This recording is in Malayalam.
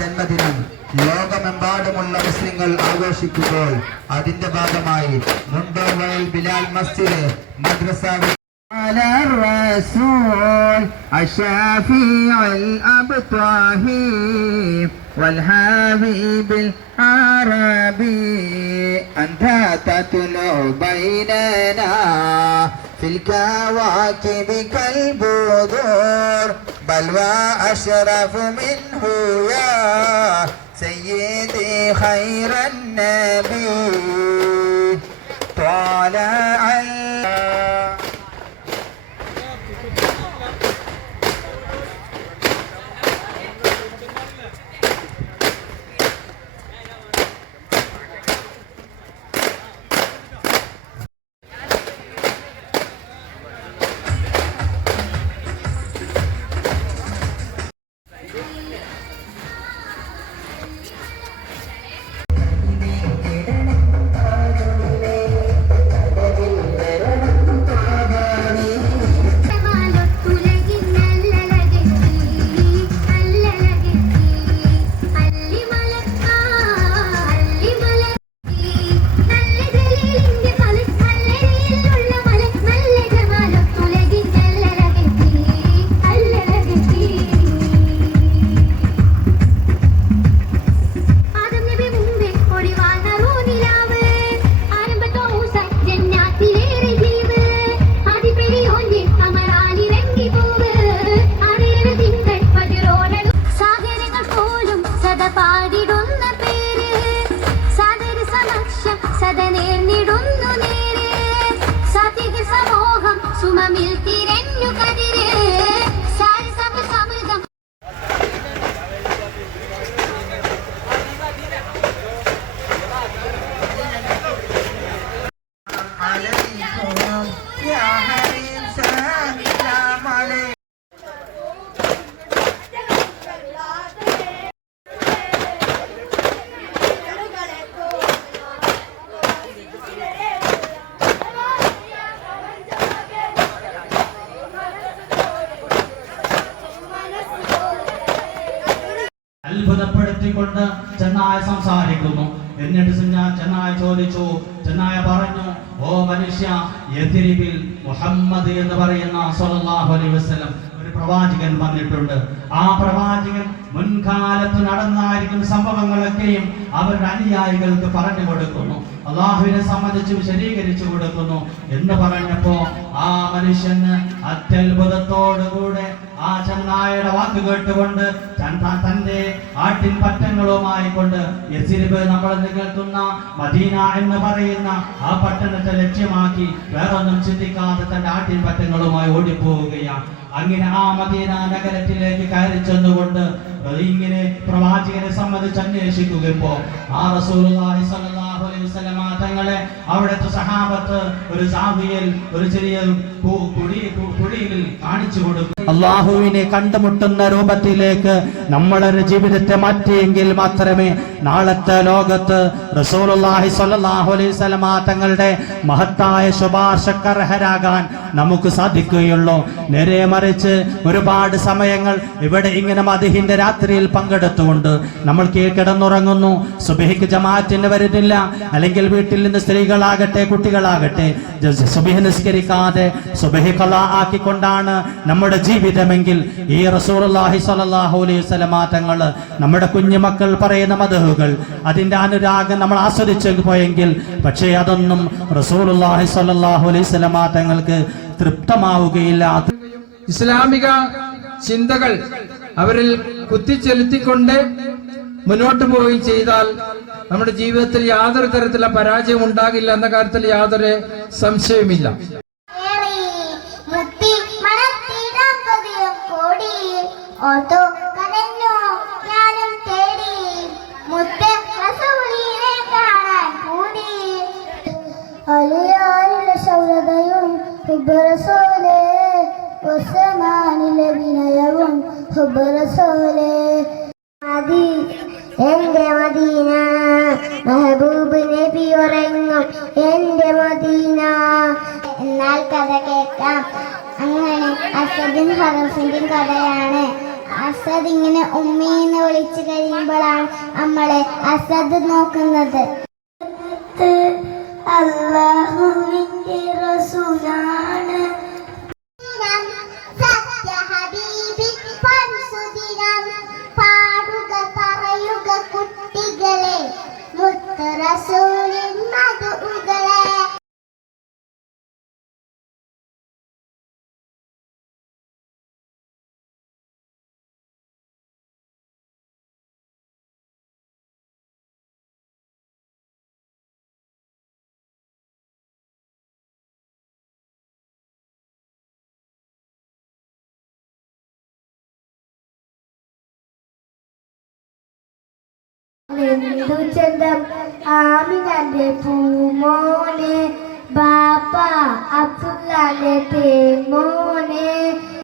ജന്മദിനം ലോകമെമ്പാടുമുള്ള മുസ്ലിങ്ങൾ ആഘോഷിക്കുമ്പോൾ അതിന്റെ ഭാഗമായി മുണ്ടോവയൽ ബിലാൽ മസ്ജിദ് മദ്രസ على الرسول الشافع الأبطاهي والحبيب العربي أنت تطلع بيننا في الكواكب كالبذور بل وأشرف منه يا سيدي خير النبي طالع അത്ഭുതപ്പെടുത്തിക്കൊണ്ട് ചെന്നായ സംസാരിക്കുന്നു. എന്നിട്ട് ചെന്നായ ചോദിച്ചു, ചെന്നായ പറഞ്ഞു, ഓ മനുഷ്യ, യഥ്രിബിൽ മുഹമ്മദ് എന്ന് പറയുന്ന സ്വല്ലല്ലാഹു അലൈഹി വസല്ലം ഒരു പ്രവാചകൻ വന്നിട്ടുണ്ട്. ആ പ്രവാചകൻ മുൻകാലത്ത് നടന്നായിരിക്കും സംഭവങ്ങളൊക്കെയും അവരുടെ അനുയായികൾക്ക് പറഞ്ഞു കൊടുക്കുന്നു, അള്ളാഹുവിനെ സംബന്ധിച്ച് വിശദീകരിച്ചു കൊടുക്കുന്നു എന്ന് പറഞ്ഞപ്പോ ആ മനുഷ്യന് അത്യത്ഭുതത്തോടുകൂടെ ആ ചെന്നായയുടെ വാക്ക് കേട്ടുകൊണ്ട് തന്റെ ആട്ടിൻ പറ്റങ്ങളുമായി കൊണ്ട് യസ്രിബ് നമ്മൾ കേൾക്കുന്ന മദീന എന്ന് പറയുന്ന ആ പട്ടണത്തെ ലക്ഷ്യമാക്കി വേറൊന്നും ചിന്തിക്കാതെ തന്റെ ആട്ടിൻ പറ്റങ്ങളുമായി ഓടിപ്പോവുകയാണ്. അങ്ങനെ ആ മദീന നഗരത്തിലേക്ക് കയറി ചെന്നുകൊണ്ട് ഇങ്ങനെ പ്രവാചകനെ സംബന്ധിച്ച് അന്വേഷിക്കുമ്പോ ആ റസൂലുള്ളാഹി സ്വല്ലല്ലാഹു അലൈഹി വസല്ലം തങ്ങളെ അവിടുത്തെ സഹാബത്ത് ഒരു സാവിയിൽ ഒരു ചെറിയ കുഴിയിൽ കാണിച്ചു കൊടുക്കും. അള്ളാഹുവിനെ കണ്ടുമുട്ടുന്ന രൂപത്തിലേക്ക് നമ്മളുടെ ജീവിതത്തെ മാറ്റിയെങ്കിൽ മാത്രമേ നാളത്തെ ലോകത്ത് റസൂലുള്ളാഹി സ്വല്ലല്ലാഹു അലൈഹി വസല്ലം തങ്ങളുടെ മഹത്തായ ശുപാർശക്കർഹരാകാൻ നമുക്ക് സാധിക്കുകയുള്ളൂ. നേരെ മറിച്ച് ഒരുപാട് സമയങ്ങൾ ഇവിടെ ഇങ്ങനെ മദ്ഹിന്റെ രാത്രിയിൽ പങ്കെടുത്തുകൊണ്ട് നമ്മൾ കിടന്നുറങ്ങുന്നു, സുബഹിക്ക് ജമാഅത്തിന് വരുന്നില്ല, അല്ലെങ്കിൽ വീട്ടിൽ നിന്ന് സ്ത്രീകളാകട്ടെ കുട്ടികളാകട്ടെ സുബഹി നിസ്കരിക്കാതെ സുബഹി ഖളാ ആക്കിക്കൊണ്ടാണ് നമ്മുടെ ജീവിതമെങ്കിൽ ഈ റസൂലുള്ളാഹി സ്വല്ലല്ലാഹു അലൈഹി വസല്ലം തങ്ങൾ നമ്മുടെ കുഞ്ഞുമക്കൾ പറയുന്ന മദ്ഹുകൾ അതിന്റെ അനുരാഗം നമ്മൾ ആസ്വദിച്ചു പോയെങ്കിൽ പക്ഷേ അതൊന്നും റസൂലുള്ളാഹി സ്വല്ലല്ലാഹു അലൈഹി വസല്ലം തങ്ങൾക്ക് തൃപ്തമാവുകയില്ല. ഇസ്ലാമിക ചിന്തകൾ അവരിൽ കുത്തിച്ചെലുത്തിക്കൊണ്ട് മുന്നോട്ട് പോവുകയും ചെയ്താൽ നമ്മുടെ ജീവിതത്തിൽ യാതൊരു തരത്തിലുള്ള പരാജയം ഉണ്ടാകില്ല എന്ന കാര്യത്തിൽ യാതൊരു സംശയവുമില്ല. ഓർത്തു കരഞ്ഞു ഞാനും തേടി പറയാം. അങ്ങനെ അസദിൻ ഫറസിന്റെയും കഥയാണ്. അസദ് ഇങ്ങനെ ഉമ്മീന്ന് വിളിച്ചു കഴിയുമ്പോഴാണ് നമ്മളെ അസദ് നോക്കുന്നത്. അല്ലാഹുവിന്റെ റസൂലാണ് സത്യ ഹബീബി പൻസുദിനം. പാടുക പറയുക കുട്ടികളെ മുത്ത് റസൂലിൻ മധുകളെ. എന്തു ചന്തം ആമിനാന്റെ പൂമോനെ ബാപ്പ അബ്ദുല്ലാന്റെ തേമോ